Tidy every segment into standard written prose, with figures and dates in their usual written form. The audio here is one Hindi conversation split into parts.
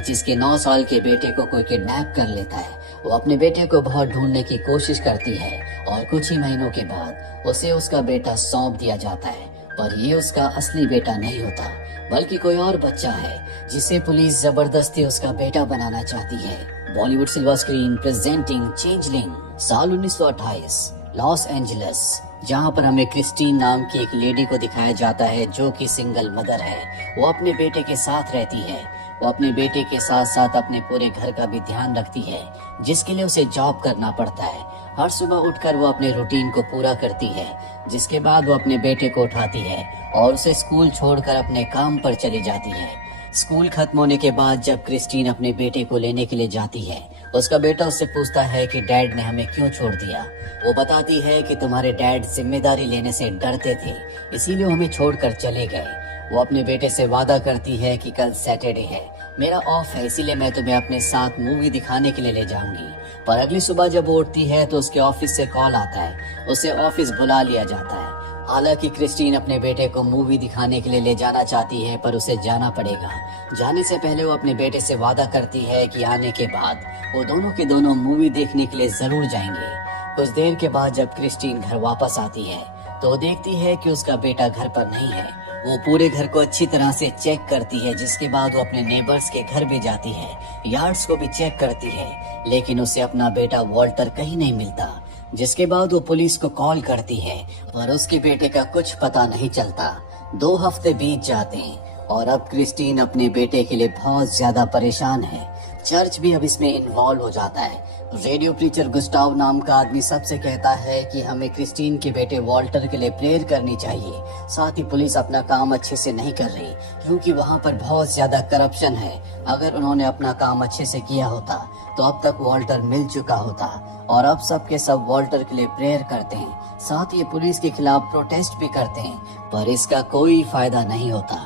जिसके 9 साल के बेटे को कोई किडनैप कर लेता है। वो अपने बेटे को बहुत ढूंढने की कोशिश करती है और कुछ ही महीनों के बाद उसे उसका बेटा सौंप दिया जाता है, पर ये उसका असली बेटा नहीं होता बल्कि कोई और बच्चा है जिसे पुलिस जबरदस्ती उसका बेटा बनाना चाहती है। बॉलीवुड सिल्वर स्क्रीन प्रेजेंटिंग चेंजलिंग, साल 1928, लॉस एंजलिस, जहाँ पर हमें क्रिस्टीन नाम की एक लेडी को दिखाया जाता है जो कि सिंगल मदर है। वो अपने बेटे के साथ रहती है। वो अपने बेटे के साथ साथ अपने पूरे घर का भी ध्यान रखती है, जिसके लिए उसे जॉब करना पड़ता है। हर सुबह उठकर वो अपने रूटीन को पूरा करती है, जिसके बाद वो अपने बेटे को उठाती है और उसे स्कूल छोड़कर अपने काम पर चली जाती है। स्कूल खत्म होने के बाद जब क्रिस्टीन अपने बेटे को लेने के लिए जाती है, उसका बेटा उससे पूछता है कि डैड ने हमें क्यों छोड़ दिया। वो बताती है कि तुम्हारे डैड जिम्मेदारी लेने से डरते थे, इसीलिए वो हमें छोड़कर चले गए। वो अपने बेटे से वादा करती है कि कल सैटरडे है, मेरा ऑफ है, इसीलिए मैं तुम्हें अपने साथ मूवी दिखाने के लिए ले जाऊंगी। पर अगली सुबह जब वो उठती है तो उसके ऑफिस से कॉल आता है, उसे ऑफिस बुला लिया जाता है। हालांकि क्रिस्टीन अपने बेटे को मूवी दिखाने के लिए ले जाना चाहती है, पर उसे जाना पड़ेगा। जाने से पहले वो अपने बेटे से वादा करती है कि आने के बाद वो दोनों के दोनों मूवी देखने के लिए जरूर जाएंगे। कुछ देर के बाद जब क्रिस्टीन घर वापस आती है तो देखती है कि उसका बेटा घर पर नहीं है। वो पूरे घर को अच्छी तरह से चेक करती है, जिसके बाद वो अपने नेबर्स के घर भी जाती है, यार्ड्स को भी चेक करती है, लेकिन उसे अपना बेटा वॉल्टर कहीं नहीं मिलता। जिसके बाद वो पुलिस को कॉल करती है, पर उसके बेटे का कुछ पता नहीं चलता। 2 हफ्ते बीत जाते हैं और अब क्रिस्टीन अपने बेटे के लिए बहुत ज्यादा परेशान है। चर्च भी अब इसमें इन्वॉल्व हो जाता है। रेडियो प्रीचर गुस्टाव नाम का आदमी सबसे कहता है कि हमें क्रिस्टीन के बेटे वॉल्टर के लिए प्रेयर करनी चाहिए। साथ ही पुलिस अपना काम अच्छे से नहीं कर रही, क्योंकि वहाँ पर बहुत ज्यादा करप्शन है। अगर उन्होंने अपना काम अच्छे से किया होता तो अब तक वॉल्टर मिल चुका होता। और अब सबके सब वॉल्टर के लिए प्रेयर करते हैं, साथ ही पुलिस के खिलाफ प्रोटेस्ट भी करते हैं, पर इसका कोई फायदा नहीं होता।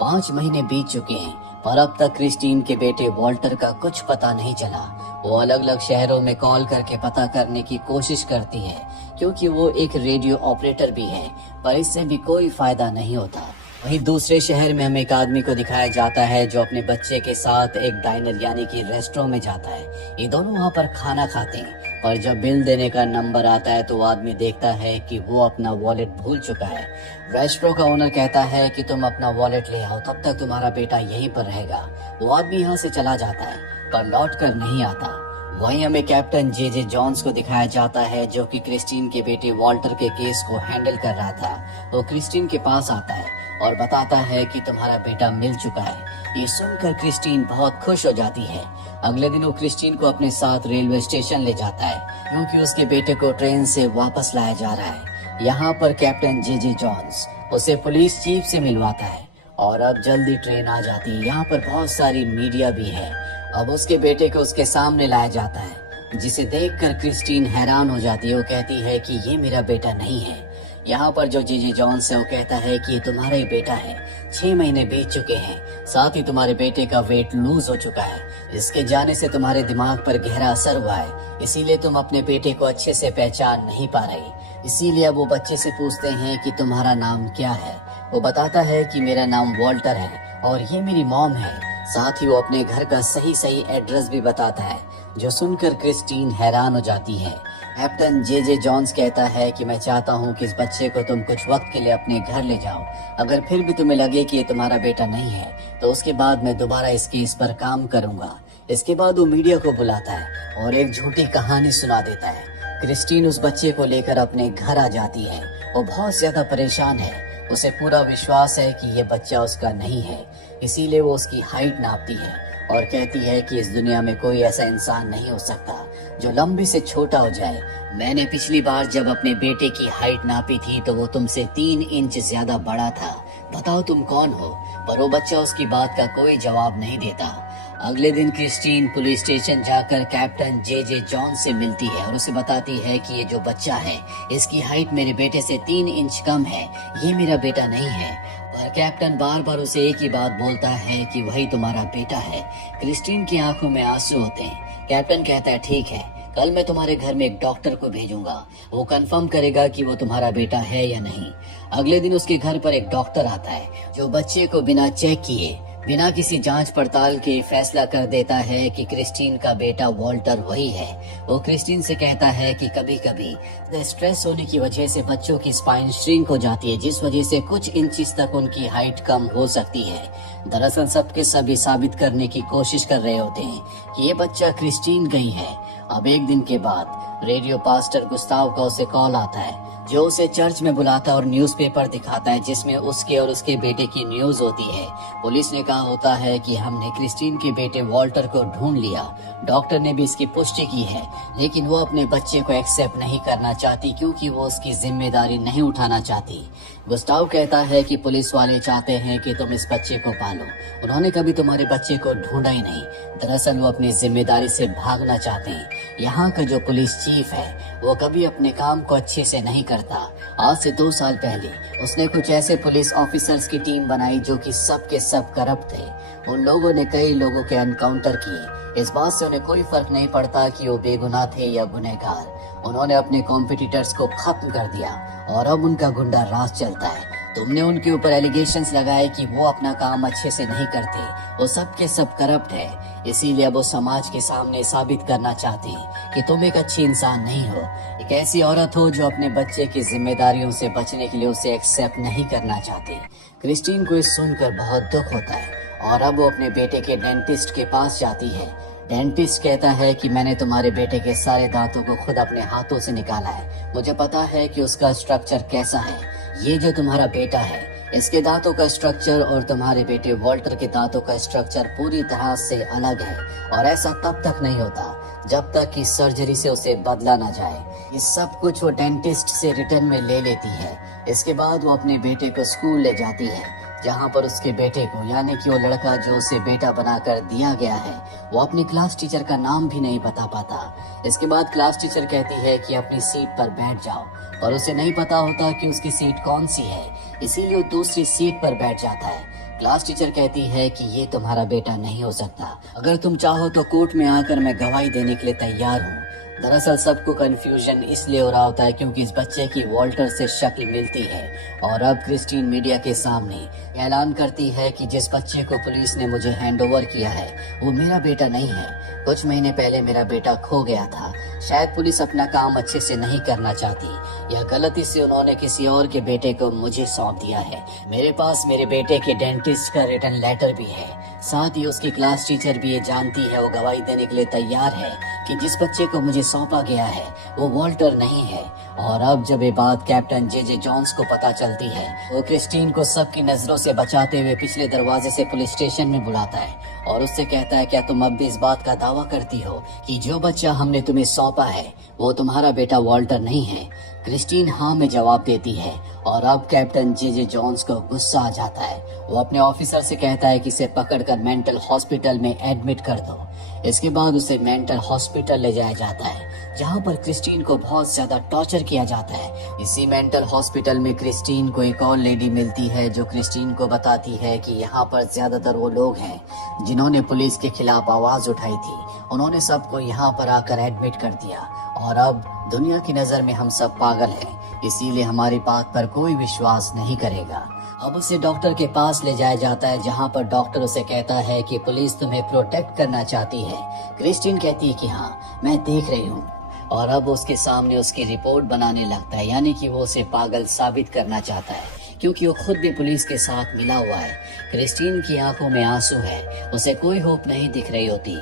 5 महीने बीत चुके हैं, पर अब तक क्रिस्टीन के बेटे वॉल्टर का कुछ पता नहीं चला। वो अलग अलग शहरों में कॉल करके पता करने की कोशिश करती है, क्योंकि वो एक रेडियो ऑपरेटर भी है, पर इससे भी कोई फायदा नहीं होता। वहीं दूसरे शहर में हमें एक आदमी को दिखाया जाता है जो अपने बच्चे के साथ एक डाइनर यानी कि रेस्टोरेंट में जाता है। ये दोनों वहाँ पर खाना खाते हैं, पर जब बिल देने का नंबर आता है तो वो आदमी देखता है कि वो अपना वॉलेट भूल चुका है। रेस्टोरेंट का ओनर कहता है कि तुम अपना वॉलेट ले आओ, तब तक तुम्हारा बेटा यहीं पर रहेगा। वो आदमी यहाँ से चला जाता है, पर लौट कर नहीं आता। वहीं हमें कैप्टन जे जॉन्स को दिखाया जाता है, जो कि क्रिस्टीन के बेटे वॉल्टर के केस को हैंडल कर रहा था। वो क्रिस्टीन के पास आता है और बताता है कि तुम्हारा बेटा मिल चुका है। ये सुनकर क्रिस्टीन बहुत खुश हो जाती है। अगले दिन वो क्रिस्टीन को अपने साथ रेलवे स्टेशन ले जाता है, क्योंकि उसके बेटे को ट्रेन से वापस लाया जा रहा है। यहाँ पर कैप्टन जे जॉन्स उसे पुलिस चीफ से मिलवाता है और अब जल्दी ट्रेन आ जाती है। यहाँ पर बहुत सारी मीडिया भी है। अब उसके बेटे को उसके सामने लाया जाता है, जिसे देखकर क्रिस्टीन हैरान हो जाती है। वो कहती है कि ये मेरा बेटा नहीं है। यहाँ पर जो जे जॉन्स है वो कहता है कि ये तुम्हारा ही बेटा है। 6 महीने बीत चुके हैं, साथ ही तुम्हारे बेटे का वेट लूज हो चुका है। इसके जाने से तुम्हारे दिमाग पर गहरा असर हुआ है, इसीलिए तुम अपने बेटे को अच्छे से पहचान नहीं पा रही। इसीलिए अब वो बच्चे से पूछते हैं कि तुम्हारा नाम क्या है। वो बताता है कि मेरा नाम वॉल्टर है और ये मेरी मॉम है। साथ ही वो अपने घर का सही एड्रेस भी बताता है, जो सुनकर क्रिस्टीन हैरान हो जाती है। कैप्टन जे जॉन्स कहता है कि मैं चाहता हूँ कि इस बच्चे को तुम कुछ वक्त के लिए अपने घर ले जाओ। अगर फिर भी तुम्हें लगे कि ये तुम्हारा बेटा नहीं है तो उसके बाद मैं दोबारा इस केस पर काम करूंगा। इसके बाद वो मीडिया को बुलाता है और एक झूठी कहानी सुना देता है। क्रिस्टीन उस बच्चे को लेकर अपने घर आ जाती है। वो बहुत ज्यादा परेशान है। उसे पूरा विश्वास है कि ये बच्चा उसका नहीं है, इसीलिए वो उसकी हाइट नापती है और कहती है कि इस दुनिया में कोई ऐसा इंसान नहीं हो सकता जो लंबी से छोटा हो जाए। मैंने पिछली बार जब अपने बेटे की हाइट नापी थी तो वो तुमसे 3 इंच ज्यादा बड़ा था। बताओ तुम कौन हो? पर वो बच्चा उसकी बात का कोई जवाब नहीं देता। अगले दिन क्रिस्टीन पुलिस स्टेशन जाकर कैप्टन जे जॉन से मिलती है और उसे बताती है कि ये जो बच्चा है इसकी हाइट मेरे बेटे से 3 इंच कम है, ये मेरा बेटा नहीं है। पर कैप्टन बार बार उसे एक ही बात बोलता है कि वही तुम्हारा बेटा है। क्रिस्टीन की आंखों में आंसू होते हैं। कैप्टन कहता है ठीक है, कल मैं तुम्हारे घर में एक डॉक्टर को भेजूंगा, वो कंफर्म करेगा कि वो तुम्हारा बेटा है या नहीं। अगले दिन उसके घर पर एक डॉक्टर आता है जो बच्चे को बिना चेक किए बिना किसी जांच पड़ताल के फैसला कर देता है कि क्रिस्टीन का बेटा वॉल्टर वही है। वो क्रिस्टीन से कहता है कि कभी कभी स्ट्रेस होने की वजह से बच्चों की स्पाइन श्रिंक हो जाती है, जिस वजह से कुछ इंचिस तक उनकी हाइट कम हो सकती है। दरअसल सबके सभी साबित करने की कोशिश कर रहे होते हैं कि ये बच्चा क्रिस्टीन गई है। अब एक दिन के बाद रेडियो पास्टर गुस्ताव का उसे कॉल आता है, जो उसे चर्च में बुलाता है और न्यूज़पेपर दिखाता है जिसमें उसके और उसके बेटे की न्यूज होती है। पुलिस ने कहा होता है कि हमने क्रिस्टीन के बेटे वॉल्टर को ढूंढ लिया। डॉक्टर ने भी इसकी पुष्टि की है, लेकिन वो अपने बच्चे को एक्सेप्ट नहीं करना चाहती क्योंकि वो उसकी जिम्मेदारी नहीं उठाना चाहती। गुस्ताव कहता है कि पुलिस वाले चाहते हैं कि तुम इस बच्चे को पालो, उन्होंने कभी तुम्हारे बच्चे को ढूंढा ही नहीं। दरअसल वो अपनी जिम्मेदारी से भागना चाहते हैं। यहाँ का जो पुलिस चीफ है वो कभी अपने काम को अच्छे से नहीं करता। आज से 2 साल पहले उसने कुछ ऐसे पुलिस ऑफिसर्स की टीम बनाई जो कि सब के सब करप्ट थे। उन लोगों ने कई लोगों के एनकाउंटर किए। इस बात से उन्हें कोई फर्क नहीं पड़ता कि वो बेगुनाह थे या गुनहगार। उन्होंने अपने कॉम्पिटिटर्स को खत्म कर दिया और अब उनका गुंडा राज चलता है। तुमने उनके ऊपर एलिगेशंस लगाए कि वो अपना काम अच्छे से नहीं करते, वो सब के सब करप्ट है। इसीलिए अब वो समाज के सामने साबित करना चाहते हैं कि तुम एक अच्छी इंसान नहीं हो, एक ऐसी औरत हो जो अपने बच्चे की जिम्मेदारियों से बचने के लिए उसे एक्सेप्ट नहीं करना चाहती। क्रिस्टीन को इस सुनकर बहुत दुख होता है और अब वो अपने बेटे के डेंटिस्ट के पास जाती है। डेंटिस्ट कहता है कि मैंने तुम्हारे बेटे के सारे दांतों को खुद अपने हाथों से निकाला है। मुझे पता है कि उसका स्ट्रक्चर कैसा है। ये जो तुम्हारा बेटा है, इसके दांतों का स्ट्रक्चर और तुम्हारे बेटे वॉल्टर के दांतों का स्ट्रक्चर पूरी तरह से अलग है और ऐसा तब तक नहीं होता जब तक कि सर्जरी से उसे बदला ना जाए। ये सब कुछ वो डेंटिस्ट से रिटर्न में ले लेती है। इसके बाद वो अपने बेटे को स्कूल ले जाती है, जहाँ पर उसके बेटे को, यानी कि वो लड़का जो उसे बेटा बनाकर दिया गया है, वो अपनी क्लास टीचर का नाम भी नहीं बता पाता। इसके बाद क्लास टीचर कहती है कि अपनी सीट पर बैठ जाओ, और उसे नहीं पता होता कि उसकी सीट कौन सी है, इसीलिए वो दूसरी सीट पर बैठ जाता है। क्लास टीचर कहती है कि ये तुम्हारा बेटा नहीं हो सकता, अगर तुम चाहो तो कोर्ट में आकर मैं गवाही देने के लिए तैयार हूँ। दरअसल सबको कंफ्यूजन इसलिए हो रहा होता है क्योंकि इस बच्चे की वॉल्टर से शक्ल मिलती है और अब क्रिस्टीन मीडिया के सामने ऐलान करती है कि जिस बच्चे को पुलिस ने मुझे हैंडओवर किया है वो मेरा बेटा नहीं है। कुछ महीने पहले मेरा बेटा खो गया था। शायद पुलिस अपना काम अच्छे से नहीं करना चाहती या गलती से उन्होंने किसी और के बेटे को मुझे सौंप दिया है। मेरे पास मेरे बेटे के डेंटिस्ट का रिटर्न लेटर भी है। साथ ही उसकी क्लास टीचर भी ये जानती है, वो गवाही देने के लिए तैयार है कि जिस बच्चे को मुझे सौंपा गया है वो वॉल्टर नहीं है। और अब जब ये बात कैप्टन जे जॉन्स को पता चलती है, वो क्रिस्टीन को सबकी नजरों से बचाते हुए पिछले दरवाजे से पुलिस स्टेशन में बुलाता है और उससे कहता है, क्या तुम अब भी इस बात का दावा करती हो कि जो बच्चा हमने तुम्हें सौंपा है वो तुम्हारा बेटा वॉल्टर नहीं है? क्रिस्टीन हाँ में जवाब देती है और अब कैप्टन जे जॉन्स को गुस्सा आ जाता है। वो अपने ऑफिसर से कहता है कि इसे पकड़कर मेंटल हॉस्पिटल में एडमिट कर दो। इसके बाद उसे मेंटल हॉस्पिटल ले जाया जाता है, जहाँ पर क्रिस्टीन को बहुत ज्यादा टॉर्चर किया जाता है। इसी मेंटल हॉस्पिटल में क्रिस्टीन को एक और लेडी मिलती है जो क्रिस्टीन को बताती है कि यहाँ पर ज्यादातर वो लोग हैं जिन्होंने पुलिस के खिलाफ आवाज उठाई थी। उन्होंने सबको यहाँ पर आकर एडमिट कर दिया और अब दुनिया की नजर में हम सब पागल हैं, इसीलिए हमारी बात पर कोई विश्वास नहीं करेगा। अब उसे डॉक्टर के पास ले जाया जाता है, जहाँ पर डॉक्टर उसे कहता है कि पुलिस तुम्हें प्रोटेक्ट करना चाहती है। क्रिस्टीन कहती है कि हाँ मैं देख रही हूँ, और अब उसके सामने उसकी रिपोर्ट बनाने लगता है, यानी कि वो उसे पागल साबित करना चाहता है क्योंकि वो खुद भी पुलिस के साथ मिला हुआ है। क्रिस्टीन की आंखों में आंसू है, उसे कोई होप नहीं दिख रही होती।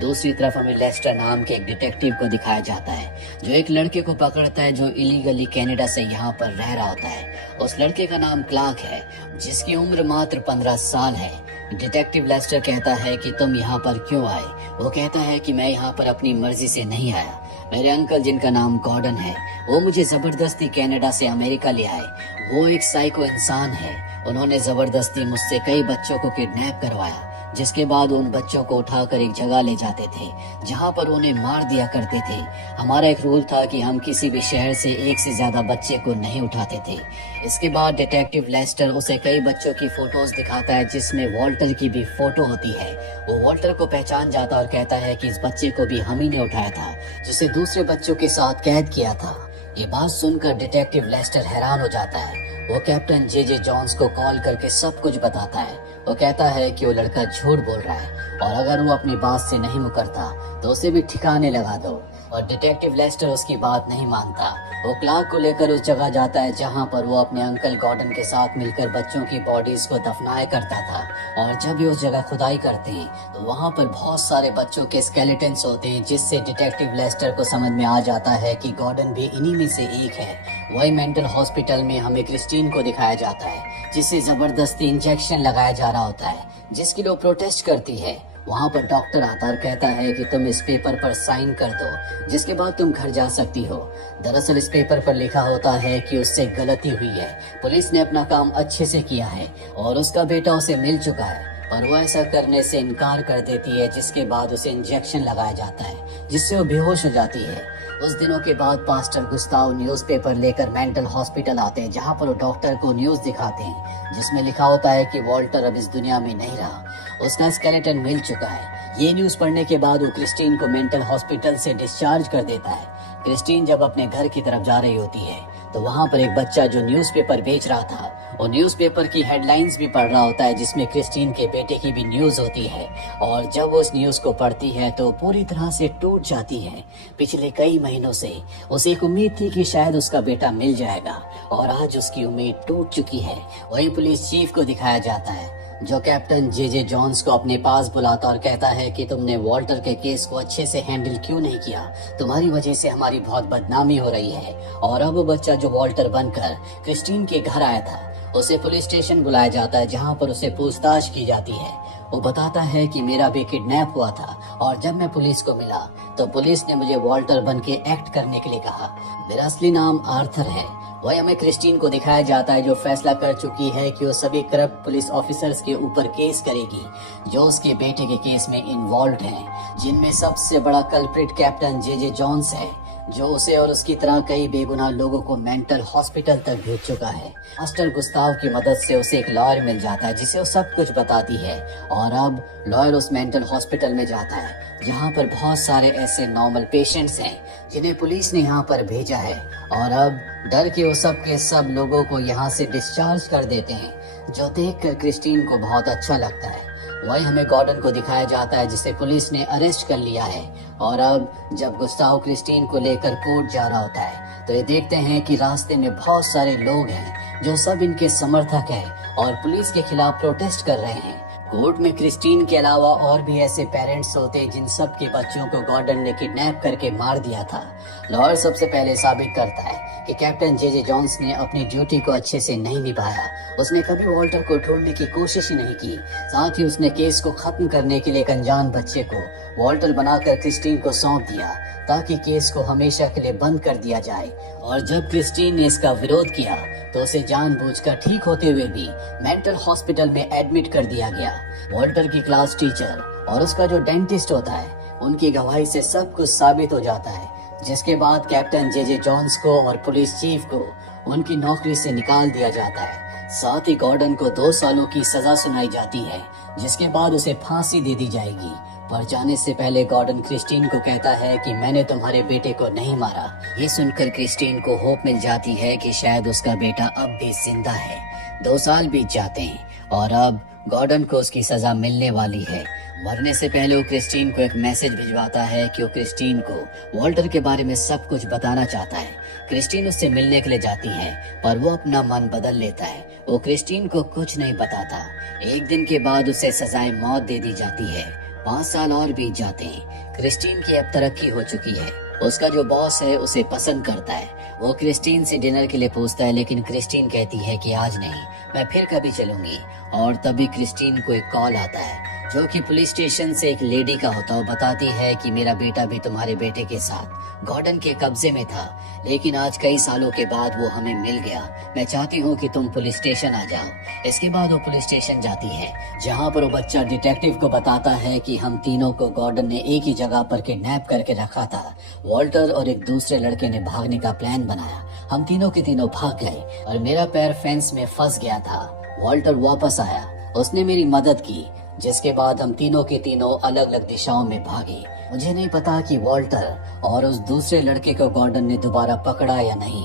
दूसरी तरफ हमें लेस्टर नाम के एक डिटेक्टिव को दिखाया जाता है जो एक लड़के को पकड़ता है जो इलीगली कनाडा से यहाँ पर रह रहा होता है। उस लड़के का नाम क्लार्क है जिसकी उम्र मात्र 15 साल है। डिटेक्टिव लेस्टर कहता है कि तुम यहाँ पर क्यों आए? वो कहता है कि मैं यहाँ पर अपनी मर्जी से नहीं आया। मेरे अंकल जिनका नाम गॉर्डन है वो मुझे जबरदस्ती कनाडा से अमेरिका ले आए। वो एक साइको इंसान है। उन्होंने जबरदस्ती मुझसे कई बच्चों को किडनैप करवाया, जिसके बाद उन बच्चों को उठाकर एक जगह ले जाते थे जहां पर उन्हें मार दिया करते थे। हमारा एक रूल था कि हम किसी भी शहर से एक से ज्यादा बच्चे को नहीं उठाते थे। इसके बाद डिटेक्टिव लेस्टर उसे कई बच्चों की फोटोज दिखाता है जिसमें वॉल्टर की भी फोटो होती है। वो वॉल्टर को पहचान जाता और कहता है कि इस बच्चे को भी हम ही ने उठाया था जिसे दूसरे बच्चों के साथ कैद किया था। ये बात सुनकर डिटेक्टिव लेस्टर हैरान हो जाता है। वो कैप्टन जे जॉन्स को कॉल करके सब कुछ बताता है। वो कहता है कि वो लड़का झूठ बोल रहा है और अगर वो अपनी बात से नहीं मुकरता तो उसे भी ठिकाने लगा दो। और डिटेक्टिव लेस्टर उसकी बात नहीं मानता। वो क्लार्क को लेकर उस जगह जाता है जहां पर वो अपने अंकल गॉर्डन के साथ मिलकर बच्चों की बॉडीज को दफनाया करता था। और जब ये उस जगह खुदाई करते हैं तो वहां पर बहुत सारे बच्चों के स्केलेटन्स होते हैं, जिससे डिटेक्टिव लेस्टर को समझ में आ जाता है कि गॉर्डन भी इन्हीं में से एक है। वही मेंटल हॉस्पिटल में हमें क्रिस्टीन को दिखाया जाता है, जिसे जबरदस्ती इंजेक्शन लगाया जा रहा होता है, जिसके लिए वो प्रोटेस्ट करती है। वहाँ पर डॉक्टर आता और कहता है कि तुम इस पेपर पर साइन कर दो, जिसके बाद तुम घर जा सकती हो। दरअसल इस पेपर पर लिखा होता है कि उससे गलती हुई है, पुलिस ने अपना काम अच्छे से किया है और उसका बेटा उसे मिल चुका है, पर वो ऐसा करने से इनकार कर देती है, जिसके बाद उसे इंजेक्शन लगाया जाता है, जिससे वो बेहोश हो जाती है। उस दिनों के बाद पास्टर गुस्ताव न्यूज़पेपर लेकर मेंटल हॉस्पिटल आते हैं, जहां पर वो डॉक्टर को न्यूज़ दिखाते हैं, जिसमें लिखा होता है कि वॉल्टर अब इस दुनिया में नहीं रहा, उसका स्केलेटन मिल चुका है। ये न्यूज़ पढ़ने के बाद वो क्रिस्टीन को मेंटल हॉस्पिटल से डिस्चार्ज कर देता है। क्रिस्टीन जब अपने घर की तरफ जा रही होती है तो वहाँ पर एक बच्चा जो न्यूज़पेपर बेच रहा था, वो न्यूज़पेपर की हेडलाइंस भी पढ़ रहा होता है, जिसमें क्रिस्टीन के बेटे की भी न्यूज़ होती है। और जब वो उस न्यूज़ को पढ़ती है तो पूरी तरह से टूट जाती है। पिछले कई महीनों से उसे एक उम्मीद थी कि शायद उसका बेटा मिल जाएगा, और आज उसकी उम्मीद टूट चुकी है। वही पुलिस चीफ को दिखाया जाता है, जो कैप्टन जे जॉन्स को अपने पास बुलाता और कहता है कि तुमने वॉल्टर के केस को अच्छे से हैंडल क्यों नहीं किया, तुम्हारी वजह से हमारी बहुत बदनामी हो रही है। और अब वो बच्चा जो वॉल्टर बनकर क्रिस्टीन के घर आया था, उसे पुलिस स्टेशन बुलाया जाता है, जहां पर उसे पूछताछ की जाती है। वो बताता है कि मेरा भी किडनैप हुआ था और जब मैं पुलिस को मिला तो पुलिस ने मुझे वॉल्टर बन के एक्ट करने के लिए कहा। मेरा असली नाम आर्थर है। वही हमें क्रिस्टीन को दिखाया जाता है, जो फैसला कर चुकी है कि वो सभी करप्ट पुलिस ऑफिसर्स के ऊपर केस करेगी जो उसके बेटे के केस में इन्वॉल्व हैं, जिनमें सबसे बड़ा कल्प्रिट कैप्टन जे जॉन्स है, जो उसे और उसकी तरह कई बेगुनाह लोगों को मेंटल हॉस्पिटल तक भेज चुका है। मास्टर गुस्ताव की मदद से उसे एक लॉयर मिल जाता है, जिसे वो सब कुछ बताती है। और अब लॉयर उस मेंटल हॉस्पिटल में जाता है, जहाँ पर बहुत सारे ऐसे नॉर्मल पेशेंट्स हैं जिन्हें पुलिस ने यहाँ पर भेजा है। और अब डर के वो सब के सब लोगों को यहाँ से डिस्चार्ज कर देते हैं, जो देखकर क्रिस्टीन को बहुत अच्छा लगता है। वही हमें गॉर्डन को दिखाया जाता है, जिसे पुलिस ने अरेस्ट कर लिया है। और अब जब गुस्ताव क्रिस्टीन को लेकर कोर्ट जा रहा होता है तो ये देखते हैं कि रास्ते में बहुत सारे लोग हैं जो सब इनके समर्थक हैं और पुलिस के खिलाफ प्रोटेस्ट कर रहे हैं। कोर्ट में क्रिस्टीन के अलावा और भी ऐसे पेरेंट्स होते हैं जिन सब के बच्चों को गॉर्डन ने किडनैप करके मार दिया था। लॉयर सबसे पहले साबित करता है कि कैप्टन जे जॉन्स ने अपनी ड्यूटी को अच्छे से नहीं निभाया। उसने कभी वॉल्टर को ढूंढने की कोशिश ही नहीं की। साथ ही उसने केस को खत्म करने के लिए एक अनजान बच्चे को वॉल्टर बनाकर क्रिस्टीन को सौंप दिया, ताकि केस को हमेशा के लिए बंद कर दिया जाए। और जब क्रिस्टीन ने इसका विरोध किया तो उसे जानबूझकर ठीक होते हुए भी मेंटल हॉस्पिटल में एडमिट कर दिया गया। वॉल्टर की क्लास टीचर और उसका जो डेंटिस्ट होता है, उनकी गवाही से सब कुछ साबित हो जाता है, जिसके बाद कैप्टन जे जॉन्स को और पुलिस चीफ को उनकी नौकरी से निकाल दिया जाता है। साथ ही गॉर्डन को 2 सालों की सजा सुनाई जाती है, जिसके बाद उसे फांसी दे दी जाएगी। पर जाने से पहले गॉर्डन क्रिस्टीन को कहता है कि मैंने तुम्हारे बेटे को नहीं मारा। ये सुनकर क्रिस्टीन को होप मिल जाती है कि शायद उसका बेटा अब भी जिंदा है। 2 साल बीत जाते हैं और अब गॉर्डन को उसकी सजा मिलने वाली है। मरने से पहले वो क्रिस्टीन को एक मैसेज भिजवाता है कि वो क्रिस्टीन को वॉल्टर के बारे में सब कुछ बताना चाहता है। क्रिस्टीन उससे मिलने के लिए जाती है, पर वो अपना मन बदल लेता है। वो क्रिस्टीन को कुछ नहीं बताता। एक दिन के बाद उसे सजाए मौत दे दी जाती है। 5 साल और बीत जाते हैं। क्रिस्टीन की अब तरक्की हो चुकी है। उसका जो बॉस है उसे पसंद करता है। वो क्रिस्टीन से डिनर के लिए पूछता है, लेकिन क्रिस्टीन कहती है कि आज नहीं, मैं फिर कभी चलूंगी। और तभी क्रिस्टीन को एक कॉल आता है, जो कि पुलिस स्टेशन से एक लेडी का होता है। वो बताती है कि मेरा बेटा भी तुम्हारे बेटे के साथ गॉर्डन के कब्जे में था, लेकिन आज कई सालों के बाद वो हमें मिल गया। मैं चाहती हूँ कि तुम पुलिस स्टेशन आ जाओ। इसके बाद वो पुलिस स्टेशन जाती है, जहाँ पर वो बच्चा डिटेक्टिव को बताता है कि हम तीनों को गॉर्डन ने एक ही जगह पर किडनैप करके रखा था। वॉल्टर और एक दूसरे लड़के ने भागने का प्लान बनाया। हम तीनों के तीनों भाग गए और मेरा पैर फेंस में फंस गया था। वॉल्टर वापस आया, उसने मेरी मदद की, जिसके बाद हम तीनों के तीनों अलग अलग दिशाओं में भागे। मुझे नहीं पता कि वॉल्टर और उस दूसरे लड़के को गॉर्डन ने दोबारा पकड़ा या नहीं,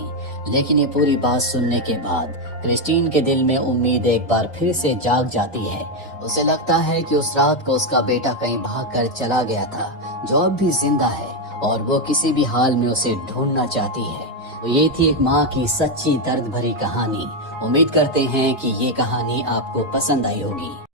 लेकिन ये पूरी बात सुनने के बाद क्रिस्टीन के दिल में उम्मीद एक बार फिर से जाग जाती है। उसे लगता है कि उस रात को उसका बेटा कहीं भागकर चला गया था, जो अब भी जिंदा है और वो किसी भी हाल में उसे ढूंढना चाहती है। तो ये थी एक माँ की सच्ची दर्द भरी कहानी। उम्मीद करते हैं कि ये कहानी आपको पसंद आई होगी।